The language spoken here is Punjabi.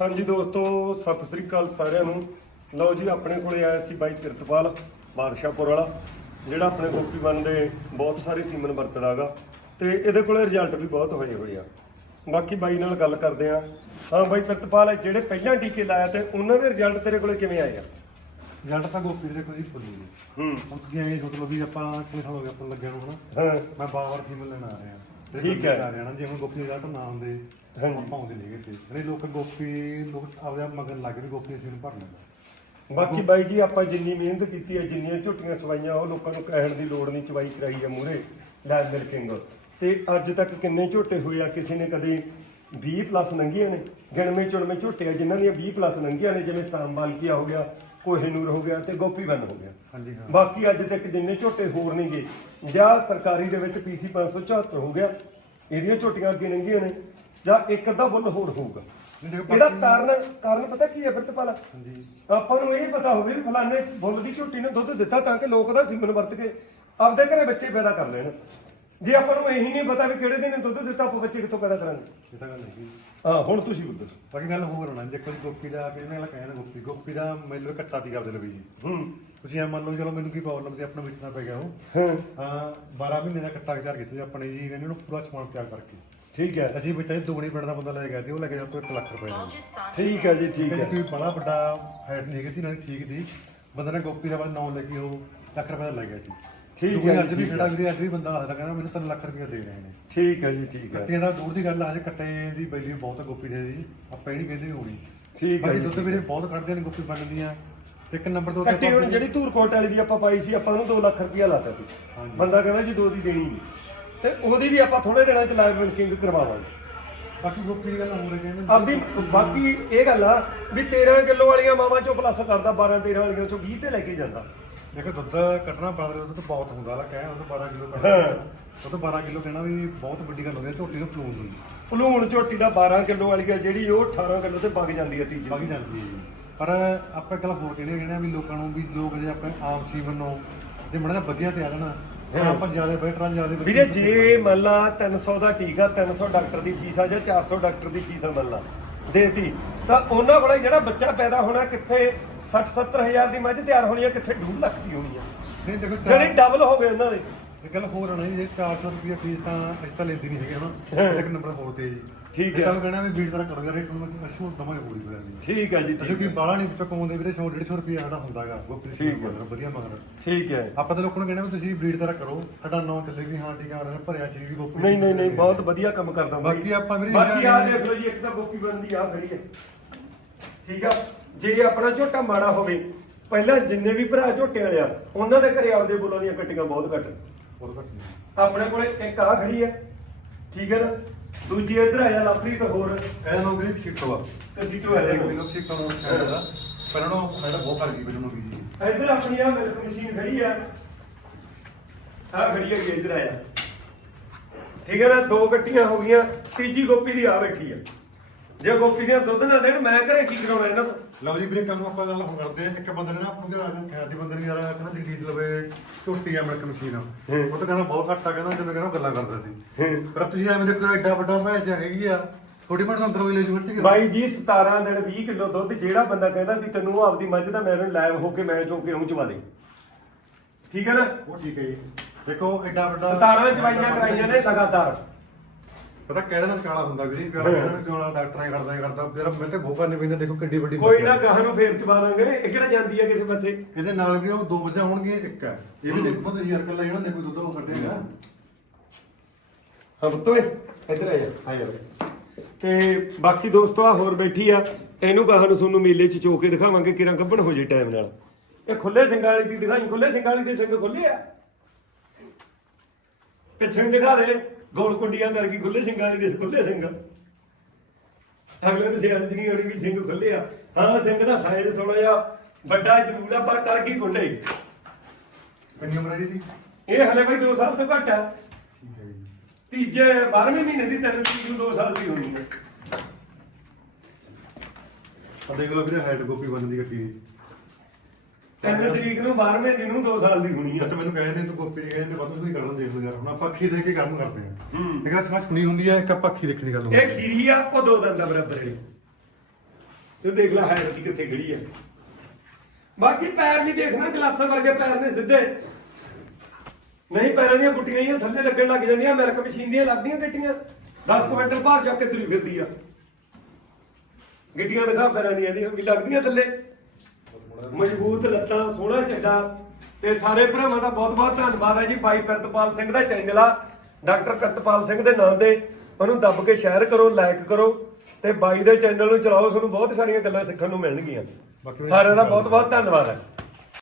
ਹਾਂਜੀ ਦੋਸਤੋ ਸਤਿ ਸ੍ਰੀ ਅਕਾਲ ਸਾਰਿਆਂ ਨੂੰ। ਲਓ ਜੀ ਆਪਣੇ ਕੋਲੇ ਆਇਆ ਸੀ ਬਾਈ ਕਿਰਤਪਾਲ ਬਾਦਸ਼ਾਹਪੁਰ ਵਾਲਾ ਜਿਹੜਾ ਆਪਣੇ ਗੋਪੀ ਬਨ ਦੇ ਬਹੁਤ ਸਾਰੇ ਸੀਮਨ ਵਰਤਦਾਗਾ ਤੇ ਇਹਦੇ ਕੋਲੇ ਰਿਜ਼ਲਟ ਵੀ ਬਹੁਤ ਹੋਏ ਹੋਏ ਆ। ਬਾਕੀ ਬਾਈ ਨਾਲ ਗੱਲ ਕਰਦੇ ਆ। ਹਾਂ ਬਾਈ ਕਿਰਤਪਾਲ ਜਿਹੜੇ ਪਹਿਲਾਂ ਟੀਕੇ ਲਾਇਆ ਤੇ ਉਹਨਾਂ ਦੇ ਰਿਜ਼ਲਟ ਤੇਰੇ ਕੋਲੇ ਕਿਵੇਂ ਆਏ ਆ? ਰਿਜ਼ਲਟ ਤਾਂ ਗੋਪੀ ਦੇ ਕੋਈ ਫੁੱਲੀ ਨਹੀਂ ਹੂੰ। ਹੁਣ ਤੁਸੀਂ ਐਂ ਸੋਚ ਲਓ ਵੀ ਆਪਾਂ ਕਿੰਨੇ ਸਾਲ ਹੋ ਗਏ ਆਪਾਂ ਲੱਗਿਆ ਨੂੰ ਹਨਾ। ਹਾਂ। ਮੈਂ ਬਾਰ-ਬਾਰ ਫੀਮੇਲ ਲੈਣ ਆ ਰਿਹਾ। ਠੀਕ ਹੈ। ਨਾ ਜੇ ਹੁਣ ਗੋਪੀ ਦੇ ਰਿਜ਼ਲਟ ਨਾ ਹੁੰਦੇ ਹਾਂਜੀ। ਆਪਾਂ ਆਉਂਦੇ ਨਹੀਂਗੇ ਤੇ ਜਿਹੜੇ ਲੋਕ ਗੋਪੀ ਲੋਕ ਆਪਦੇ ਆਪ ਮਗਨ ਲੱਗ ਵੀ ਗੋਪੀ ਅਸੀਂ ਨੂੰ ਭਰ ਲੈਂਦਾ ਬਾਕੀ ਬਾਈ ਜੀ ਆਪਾਂ ਜਿੰਨੀ ਮਿਹਨਤ ਕੀਤੀ ਹੈ ਜਿੰਨੀਆਂ ਝੁੱਟੀਆਂ ਸਵਾਈਆਂ ਉਹ ਲੋਕਾਂ ਨੂੰ ਕਹਿਣ ਦੀ ਲੋੜ ਨਹੀਂ ਚਵਾਈ ਕਰਾਈ ਹੈ ਮੂਰੇ ਲੈਬ ਮਿਲਕਿੰਗ। ਤੇ ਅੱਜ ਤੱਕ ਕਿੰਨੇ ਝੋਟੇ ਹੋਏ ਆ? ਕਿਸੇ ਨੇ ਕਦੇ 20 ਪਲੱਸ ਲੰਘੀਆਂ ਨੇ? ਗਿਣਵੇਂ ਚੁਣਵੇਂ ਝੋਟੇ ਆ ਜਿਨ੍ਹਾਂ ਦੀਆਂ 20 ਪਲੱਸ ਲੰਘੀਆਂ ਨੇ ਜਿਵੇਂ ਸਾਂਬਾਲਕੀਆ ਹੋ ਗਿਆ ਕੋਹੇਨੂਰ ਹੋ ਗਿਆ ਤੇ ਗੋਪੀਬੰਦ ਹੋ ਗਿਆ। ਹਾਂਜੀ ਹਾਂ। ਬਾਕੀ ਅੱਜ ਤੱਕ ਜਿੰਨੇ ਝੋਟੇ ਹੋਰ ਨੇਗੇ ਜਾਂ ਸਰਕਾਰੀ ਦੇ ਵਿੱਚ ਪੀਸੀ 574 ਹੋ ਗਿਆ ਇਹਦੀਆਂ ਝੋਟੀਆਂ ਅੱਗੇ ਲੰਘੀਆਂ ਨੇ ਜਾਂ ਇੱਕ ਅੱਧਾ ਬੁੱਲ ਹੋਰ ਹੋਊਗਾ। ਇਹਦਾ ਕਾਰਨ ਕਾਰਨ ਪਤਾ ਕੀ ਹੈ ਪ੍ਰਿਤਪਾਲ ਹਾਂਜੀ। ਆਪਾਂ ਨੂੰ ਇਹ ਪਤਾ ਹੋਵੇ ਫਲਾਣੇ ਬੁੱਲ ਦੀ ਝੋਟੀ ਨੇ ਦੁੱਧ ਦਿੱਤਾ ਤਾਂ ਕਿ ਲੋਕ ਦਾ ਸੀਮਨ ਵਰਤ ਕੇ ਆਪਦੇ ਘਰੇ ਬੱਚੇ ਪੈਦਾ ਕਰ ਲੈਣ। ਜੇ ਆਪਾਂ ਨੂੰ ਇਹੀ ਨਹੀਂ ਪਤਾ ਵੀ ਕਿਹੜੇ ਦਿਨ ਨੇ ਦੁੱਧ ਦਿੱਤਾ ਆਪਾਂ ਬੱਚੇ ਕਿੱਥੋਂ ਪੈਦਾ ਕਰਾਂਗੇ? ਇਹ ਤਾਂ ਗੱਲ ਹੈਗੀ ਹਾਂ ਹੁਣ ਤੁਸੀਂ ਬੁੱਧ ਬਾਕੀ ਗੱਲ ਹੋਰ ਹੋਣਾ ਜੇ ਕੋਈ ਗੋਪੀ ਦਾ ਕਿ ਇਹਨਾਂ ਨਾਲ ਗੋਪੀ ਗੋਪੀ ਦਾ ਮੈਨੂੰ ਕੱਟਾ ਤੀ ਆਪਦੇ ਲਵੀ ਜੀ। ਹੂੰ। ਤੁਸੀਂ ਐ ਮੰਨ ਲਓ ਚਲੋ ਮੈਨੂੰ ਕੀ ਪ੍ਰੋਬਲਮ ਸੀ ਆਪਣਾ ਵੇਚਣਾ ਪੈ ਗਿਆ ਉਹ। ਹਾਂ। ਹਾਂ 12 ਮਹੀਨੇ ਦਾ ਕੱਟਾ ਤਿਆਰ ਕੀਤਾ ਸੀ ਆਪਣੇ ਜੀ ਇਹਨੇ ਨੂੰ ਪੂਰਾ ਸਮਾਨ ਤਿਆਰ ਕਰਕੇ। ਠੀਕ ਹੈ। ਅਸੀਂ ਜੀ ਦੁਗਣੀ ਪਿੰਡ ਦਾ ਬੰਦਾ ਲੈ ਗਿਆ ਸੀ ਉਹ ਲੈ ਕੇ ਜਾ ਤੋਂ 1 ਲੱਖ ਰੁਪਏ ਦਾ। ਠੀਕ ਹੈ ਜੀ ਠੀਕ ਹੈ। ਕੋਈ ਬੜਾ ਵੱਡਾ ਹੈਡ ਨਹੀਂ ਸੀ ਨਾਲ ਠੀਕ ਸੀ। ਬੰਦੇ ਨੇ ਗੋਪੀ ਦਾ ਬਾਅਦ ਨਾਂ ਲੈ ਕੇ ਉਹ ਲੱਖ ਰੁਪਏ ਦਾ ਲੈ ਗਿਆ ਜੀ। ਠੀਕ ਹੈ ਜੀ, ਅੱਜ ਵੀ ਖੜਾ ਵੀਰੇ ਅੱਜ ਵੀ ਬੰਦਾ ਦੱਸਦਾ ਕਹਿੰਦਾ ਮੈਨੂੰ 3 ਲੱਖ ਰੁਪਏ ਦੇ ਰਹੇ ਨੇ। ਠੀਕ ਹੈ ਜੀ ਠੀਕ ਹੈ। ਕੱਟੀਆਂ ਦਾ ਦੂਰ ਦੀ ਗੱਲ ਆ ਜੇ ਕੱਟੇ ਦੀ ਵੈਲਿਊ ਬਹੁਤ ਹੈ ਗੋਪੀ ਦੇ ਦੀ। ਆਪਾਂ ਇਹ ਨਹੀਂ ਕਹਿੰਦੇ ਵੀ ਹੋਣੀ। ਠੀਕ ਹੈ ਬਾਕੀ ਜੀ ਦੁੱਧ ਵੀਰੇ ਬਹੁਤ ਕੱਢਦੇ ਨੇ ਗੋਪੀ ਬਣਦੀਆਂ ਇੱਕ ਨੰਬਰ ਤੇ ਕੱਟੀ ਹੁਣ ਜਿਹੜੀ ਧੂਰਕੋਟ ਵਾਲੀ ਦੀ ਆਪਾਂ ਪਾਈ ਸੀ ਆਪਾਂ ਉਹਨੂੰ 2 ਲੱਖ ਰੁਪਇਆ ਲਾਤਾ ਸੀ। ਹਾਂਜੀ। ਬੰਦਾ ਕਹਿੰਦਾ ਜੀ ਦੋ ਦੀ ਦੇਣੀ ਨਹੀਂ। ਤੇ ਉਹਦੀ ਵੀ ਆਪਾਂ ਥੋੜੇ ਦਿਨਾਂ ਚ ਲਾਈਵ ਮਿਲਕਿੰਗ ਕਰਵਾਵਾਂਗੇ। ਬਾਕੀ ਗੋਪੀ ਦੀ ਗੱਲ ਹੋਰ ਹੈ ਕਹਿੰਦੇ ਆਪਦੀ ਬਾਕੀ ਇਹ ਗੱਲ ਆ ਵੀ 13 ਕਿਲੋ ਵਾਲੀਆਂ ਮਾਵਾਂ ਚੋਂ ਪਲੱਸ ਕਰਦਾ 12 13 ਵਾਲੀਆਂ ਚੋਂ 20 ਤੇ ਲੈ ਕੇ ਜਾਂਦਾ। ਦੇਖੋ ਦੁੱਧ ਕੱਢਣਾ ਬਰਾਦਰ ਦੁੱਧ ਤਾਂ ਬਹੁਤ ਹੁੰਦਾ ਲਾ ਕਹਿ ਉਹ 12 ਕਿਲੋ ਹਾਂ। ਕੱਢਣਾ ਉਹ ਤਾਂ 12 ਕਿਲੋ ਕਹਿਣਾ ਵੀ ਬਹੁਤ ਵੱਡੀ ਗੱਲ ਹੁੰਦੀ ਹੈ ਝੋਟੀ ਤੋਂ ਪਲੂਨ ਦੀ ਭਲੂਣ ਝੋਟੀ ਦਾ 12 ਕਿਲੋ ਵਾਲੀ ਆ ਜਿਹੜੀ ਉਹ 18 ਕਿਲੋ ਤੇ ਵਗ ਜਾਂਦੀ ਆ ਤੀਜੀ ਵਗ ਜਾਂਦੀ ਹੈ ਜੀ। ਪਰ ਆਪਾਂ ਇੱਕ ਗੱਲ ਹੋਰ ਕਹਿੰਦੇ ਕਹਿੰਦੇ ਆ ਵੀ ਲੋਕਾਂ ਨੂੰ ਵੀ ਲੋਕ ਜੇ ਆਪਣੇ ਆਮ ਜੀਵਨ ਨੂੰ ਜੇ ਮੜਾ ਵਧੀਆ ਤਿਆਰ ਨਾ ਆਪਾਂ ਜ਼ਿਆਦਾ ਬੈਟਰਾਂ ਜ਼ਿਆਦਾ ਵੀਰੇ ਜੇ ਮੰਨ ਲਾ 300 ਦਾ ਟੀਕਾ 300 ਡਾਕਟਰ ਦੀ ਫੀਸ ਆ ਜਾਂ 400 ਡਾਕਟਰ ਦੀ ਫੀਸ ਆ ਮੰਨ ਲਾ ਦੇਤੀ ਤਾਂ ਉਹਨਾਂ ਕੋਲੇ ਜਿਹੜਾ ਬੱਚਾ ਪੈਦਾ ਹੋਣਾ ਕਿੱਥੇ 60 70 ਹਜ਼ਾਰ ਦੀ ਮੱਝ ਤਿਆਰ ਹੋਣੀ ਆ ਕਿੱਥੇ 2 ਲੱਖ ਦੀ ਹੋਣੀ ਆ। ਨਹੀਂ ਦੇਖੋ ਜਿਹੜੀ ਡਬਲ ਹੋ ਗਏ ਉਹਨਾਂ ਦੇ। ਇਹ ਗੱਲ ਹੋਰ ਹੋਣਾ ਜੀ ਜੇ 400 ਰੁਪਏ ਫੀਸ ਤਾਂ ਅਸੀਂ ਤਾਂ ਲੈਂਦੀ ਨਹੀਂ ਹੈਗੇ ਹਨਾ। ਇੱਕ ਨੰਬਰ ਹੋਰ ਤੇ ਜੀ। ਠੀਕ ਹੈ। ਤੁਹਾਨੂੰ ਕਹਿਣਾ ਵੀ ਬੀਟ ਤਰ੍ਹਾਂ ਕਰੋ ਯਾਰ ਇਹ ਤੁਹਾਨੂੰ ਦਮਾਂਗੇ ਪੂਰੀ ਹੋਇਆ ਜੀ। ਠੀਕ ਹੈ ਜੀ ਅਜੇ ਠੀਕ ਕੋਈ ਹੈ। ਬਾਹਲਾ ਨਹੀਂ ਚੁਕਾਉਂਦੇ ਵੀਰੇ 100 150 ਰੁਪਏ ਸਾਡਾ ਹੁੰਦਾਗਾ ਠੀਕ ਹੈ। ਵਧੀਆ ਮਗਰ। ਠੀਕ ਹੈ। ਆਪਾਂ ਤਾਂ ਲੋਕਾਂ ਨੂੰ ਕਹਿਣਾ ਵੀ ਤੁਸੀਂ ਬਰੀਡ ਤਰ੍ਹਾਂ ਕਰੋ ਸਾਡਾ ਨਾਂ ਚੱਲੇ ਵੀ ਹਾਂ ਠੀਕ ਆ ਰਿਹਾ ਭਰਿਆ ਚੀਜ਼ ਵੀ ਗੋਪੀ ਨਹੀਂ ਨਹੀਂ ਨਹੀਂ ਬਹੁਤ ਵਧੀਆ ਕੰਮ ਕਰਦਾ ਬਾਈ। ਬਾਕੀ ਆਪਾਂ ਵੀਰੇ ਬਾਕੀ ਆ ਦੇਖ ਲਓ ਜੀ ਇੱਕ ਤਾਂ ਗੋਪੀ ਬੰਦੀ ਆ ਖੜੀ ਹੈ। ਠੀਕ ਆ? ਜੇ ਆਪਣਾ ਝੋਟਾ ਮਾੜਾ ਹੋਵੇ ਪਹਿਲਾਂ ਜਿੰਨੇ ਵੀ ਭਰਾ ਝੋਟੇ ਵਾਲੇ ਆ ਉਹਨਾਂ ਦੇ ਘਰੇ ਆਪਦੇ ਬੋਲਾਂ ਦੀਆਂ ਕੱਟੀਆਂ ਬਹੁਤ ਘੱਟ ਹੋਰ ਘੱਟ। ਆਪਣੇ ਕੋਲੇ ਇੱਕ ਆ ਖੜੀ ਹੈ ਠੀਕ ਹੈ ਨਾ? ਦੂਜੀ ਇੱਧਰ ਆ ਜਾ ਲਾਪਰੀ ਤੇ ਹੋਰ। ਇਹ ਲੋਕ ਵੀ ਸਿੱਟਵਾ ਤੇ ਸੀਟੋ ਵਾਲੇ ਇਹ ਵੀ ਲੋਕ ਸਿੱਟਵਾ ਨੂੰ ਕਹਿੰਦਾ ਪਰ ਉਹਨਾਂ ਸਾਡਾ ਬਹੁਤ ਕਰ ਗਈ ਮੈਨੂੰ ਵੀ। ਜੀ ਇੱਧਰ ਆਪਣੀ ਆ ਮਿਲਕ ਮਸ਼ੀਨ ਖੜੀ ਆ। ਆ ਖੜੀ ਹੈ ਇੱਧਰ ਆ ਜਾ। ਠੀਕ ਹੈ ਨਾ? ਦੋ ਗੱਟੀਆਂ ਹੋ ਗਈਆਂ ਤੀਜੀ ਗੋਪੀ ਦੀ ਆ ਬੈਠੀ ਆ। ਜੇ ਗੋਪੀ ਦੀਆਂ ਦੁੱਧ ਨਾ ਦੇਣ ਮੈਂ ਘਰੇ ਕੀ ਕਰਾਉਣਾ ਇਹਨਾਂ ਤੋਂ? ਲਓ ਜੀ ਵੀਰੇ ਕੰਮ ਆਪਾਂ ਗੱਲ ਹੁਣ ਕਰਦੇ ਆ ਇੱਕ ਬੰਦੇ ਨੇ ਨਾ ਆਪਾਂ ਨੂੰ ਜਿਹੜਾ ਖੈਰ ਦੀ ਬੰਦੇ ਨੇ ਯਾਰ ਕਹਿੰਦਾ ਜਗਦੀਤ ਲਵੇ ਝੋਟੀ ਆ ਮਿਲਕ ਮਸ਼ੀਨ। ਉਹ ਤਾਂ ਕਹਿੰਦਾ ਬਹੁਤ ਘੱਟ ਆ ਕਹਿੰਦਾ ਜਦੋਂ ਕਹਿੰਦਾ ਉਹ ਗੱਲਾਂ ਕਰਦਾ ਸੀ। ਪਰ ਤੁਸੀਂ ਐਵੇਂ ਦੇਖੋ ਐਡਾ ਵੱਡਾ ਮੈਚ ਹੈਗੀ ਆ। ਥੋੜੀ ਮਣ ਅੰਦਰ ਵੀ ਲੈ ਜੂ ਠੀਕ ਬਾਈ ਜੀ 17 ਦਿਨ 20 ਕਿਲੋ ਦੁੱਧ ਜਿਹੜਾ ਬੰਦਾ ਕਹਿੰਦਾ ਸੀ ਤੈਨੂੰ ਉਹ ਆਪਦੀ ਮੱਝ ਦਾ ਮੈਨੂੰ ਲਾਈਵ ਹੋ ਕੇ ਮੈਂ ਚੋ ਕੇ ਉਹਨੂੰ ਚਵਾ ਦੇ। ਠੀਕ ਹੈ ਨਾ? ਉਹ ਠੀਕ ਹੈ ਜੀ। ਦੇਖੋ ਐਡਾ ਵੱਡਾ 17 ਚਵਾਈਆਂ ਕਰਾਈਆਂ ਨੇ ਲਗਾਤਾਰ। ਪਤਾ ਕਹਿ ਦੇਣਾ ਕਾਲਾ ਹੁੰਦਾ ਵੀ ਪਿਆਰਾ ਕਹਿੰਦਾ ਵੀ ਕਿਉਂ ਨਾ ਡਾਕਟਰਾਂ ਹੀ ਕਰਦਾ ਹੀ ਕਰਦਾ ਫਿਰ ਮੈਂ ਤੇ ਭੋਗਾ ਨਹੀਂ ਪੈਂਦਾ ਦੇਖੋ ਕਿੱਡੀ ਵੱਡੀ ਕੋਈ ਨਾ ਹੈ। ਗਾਹਾਂ ਨੂੰ ਫੇਰ ਚਵਾ ਦਾਂਗੇ। ਇਹ ਕਿਹੜਾ ਜਾਂਦੀ ਹੈ ਕਿਸੇ ਪਾਸੇ? ਇਹਦੇ ਨਾਲ ਵੀ ਉਹ ਦੋ ਵਜੇ ਹੋਣਗੇ ਇੱਕ ਹੈ। ਇਹ ਵੀ ਦੇਖੋ ਤੁਸੀਂ ਯਾਰ ਕੱਲਾ ਜਿਹੜਾ ਦੇਖੋ ਦੁੱਧ ਉਹ ਕੱਢੇਗਾ ਹਾਂ ਪੁੱਤੋਏ ਇੱਧਰ ਆ ਜਾ। ਆ ਜਾ ਤੇ ਬਾਕੀ ਦੋਸਤੋ ਆ ਹੋਰ ਬੈਠੀ ਆ। ਇਹਨੂੰ ਗਾਹਾਂ ਨੂੰ ਤੁਹਾਨੂੰ ਮੇਲੇ 'ਚ ਚੋ ਕੇ ਦਿਖਾਵਾਂਗੇ ਕਿਰਾਂ ਗੱਭਣ ਹੋ ਜੇ ਟਾਈਮ ਨਾਲ। ਇਹ ਖੁੱਲੇ ਸਿੰਘ ਵਾਲੀ ਦੀ ਦਿਖਾਈ ਖੁੱਲੇ ਸਿੰਘ ਵਾਲੀ ਦੇ ਸਿੰਘ ਖੁੱਲੇ ਆ। ਪਿੱਛੇ ਦਿਖਾ ਦੇ। ਗੋਲ ਕੁੰਡੀਆਂ ਕਰਕੇ ਖੁੱਲੇ ਸਿੰਘਾਂ ਦੇ ਖੁੱਲੇ ਸਿੰਘ। ਅਗਲੇ ਨੂੰ ਸਿਆਸਤ ਨਹੀਂ ਹੋਣੀ ਵੀ ਸਿੰਘ ਖੁੱਲੇ ਆ। ਹਾਂ ਸਿੰਘ ਦਾ ਸਾਇਦ ਥੋੜਾ ਜਿਹਾ ਵੱਡਾ ਜ਼ਰੂਰ ਆ ਪਰ ਕਰ ਖੁੱਲੇ ਕਿੰਨੀ ਉਮਰ ਦੀ ਇਹ ਹਲੇ ਬਈ 2 ਸਾਲ ਤੋਂ ਘੱਟ ਆ। ਤੀਜੇ 12ਵੇਂ ਮਹੀਨੇ ਦੀ ਤੇਰੇ ਤੀਜ ਨੂੰ 2 ਸਾਲ ਦੀ ਹੋਣੀ ਹੈ। ਸਾਡੇ ਕੋਲ ਵੀਰੇ ਹੈਡ ਕਾਪੀ ਬਣਦੀ ਕੱਟੀ 3 ਤਰੀਕ ਨੂੰ 12ਵੇਂ ਦਿਨ ਨੂੰ 2 ਸਾਲ ਦੀ ਹੋਣੀ ਆ। ਅੱਛਾ ਮੈਨੂੰ ਕਹਿੰਦੇ ਨੇ ਤੂੰ ਗੋਪੀ ਜੀ ਨੇ ਵਾਧੂ ਤੁਸੀਂ ਗੱਲ ਦੇਖ ਲਓ ਯਾਰ ਹੁਣ ਆਪਾਂ ਦੇ ਕੇ ਕੰਮ ਕਰਦੇ ਆ। ਠੀਕ ਆ ਸਿਰਫ ਨਹੀਂ ਹੁੰਦੀ ਹੈ ਇੱਕ ਆਪਾਂ ਦੇਖਣ ਦੀ ਗੱਲ ਹੁੰਦੀ ਇਹ ਖੀਰੀ ਆ ਉਹ ਦੋ ਦੰਦਾਂ ਬਰਾਬਰ ਵਾਲੀ। ਤੂੰ ਦੇਖ ਲੈ ਹਾਇਰ ਦੀ ਕਿੱਥੇ ਖੜੀ ਆ। ਬਾਕੀ ਪੈਰ ਵੀ ਦੇਖਣਾ ਗਲਾਸਾਂ ਵਰਗੇ ਪੈਰ ਨੇ ਸਿੱਧੇ। ਨਹੀਂ ਪੈਰਾਂ ਦੀਆਂ ਗੁੱਟੀਆਂ ਹੀ ਥੱਲੇ ਲੱਗਣ ਲੱਗ ਜਾਂਦੀਆਂ ਮਿਲਕ ਮਸ਼ੀਨ ਦੀਆਂ ਲੱਗਦੀਆਂ ਗੱਡੀਆਂ 10 ਕੁਇੰਟਲ ਭਾਰ ਚੱਕ ਕੇ ਤੁਰੀ ਫਿਰਦੀ ਆ। ਗੱਡੀਆਂ ਦਿਖਾ ਪੈਰਾਂ ਦੀਆਂ ਦੀਆਂ ਲੱਗਦੀਆਂ ਥੱਲੇ। ਮਜ਼ਬੂਤ ਲੱਤਾਂ ਸੋਹਣਾ ਚੱਡਾ ਤੇ ਸਾਰੇ ਭਰਾਵਾਂ ਦਾ ਬਹੁਤ ਬਹੁਤ ਧੰਨਵਾਦ ਹੈ ਜੀ ਭਾਈ ਪ੍ਰਿਤਪਾਲ ਸਿੰਘ ਦਾ ਚੈਨਲ ਆ ਡਾਕਟਰ ਪ੍ਰਿਤਪਾਲ ਸਿੰਘ ਦੇ ਨਾਂ ਤੇ। ਉਹਨੂੰ ਦੱਬ ਕੇ ਸ਼ੇਅਰ ਕਰੋ ਲਾਈਕ ਕਰੋ ਤੇ ਬਾਈ ਦੇ ਚੈਨਲ ਨੂੰ ਚਲਾਓ ਤੁਹਾਨੂੰ ਬਹੁਤ ਸਾਰੀਆਂ ਗੱਲਾਂ ਸਿੱਖਣ ਨੂੰ ਮਿਲਣਗੀਆਂ। ਸਾਰਿਆਂ ਦਾ ਬਹੁਤ ਬਹੁਤ ਧੰਨਵਾਦ ਹੈ।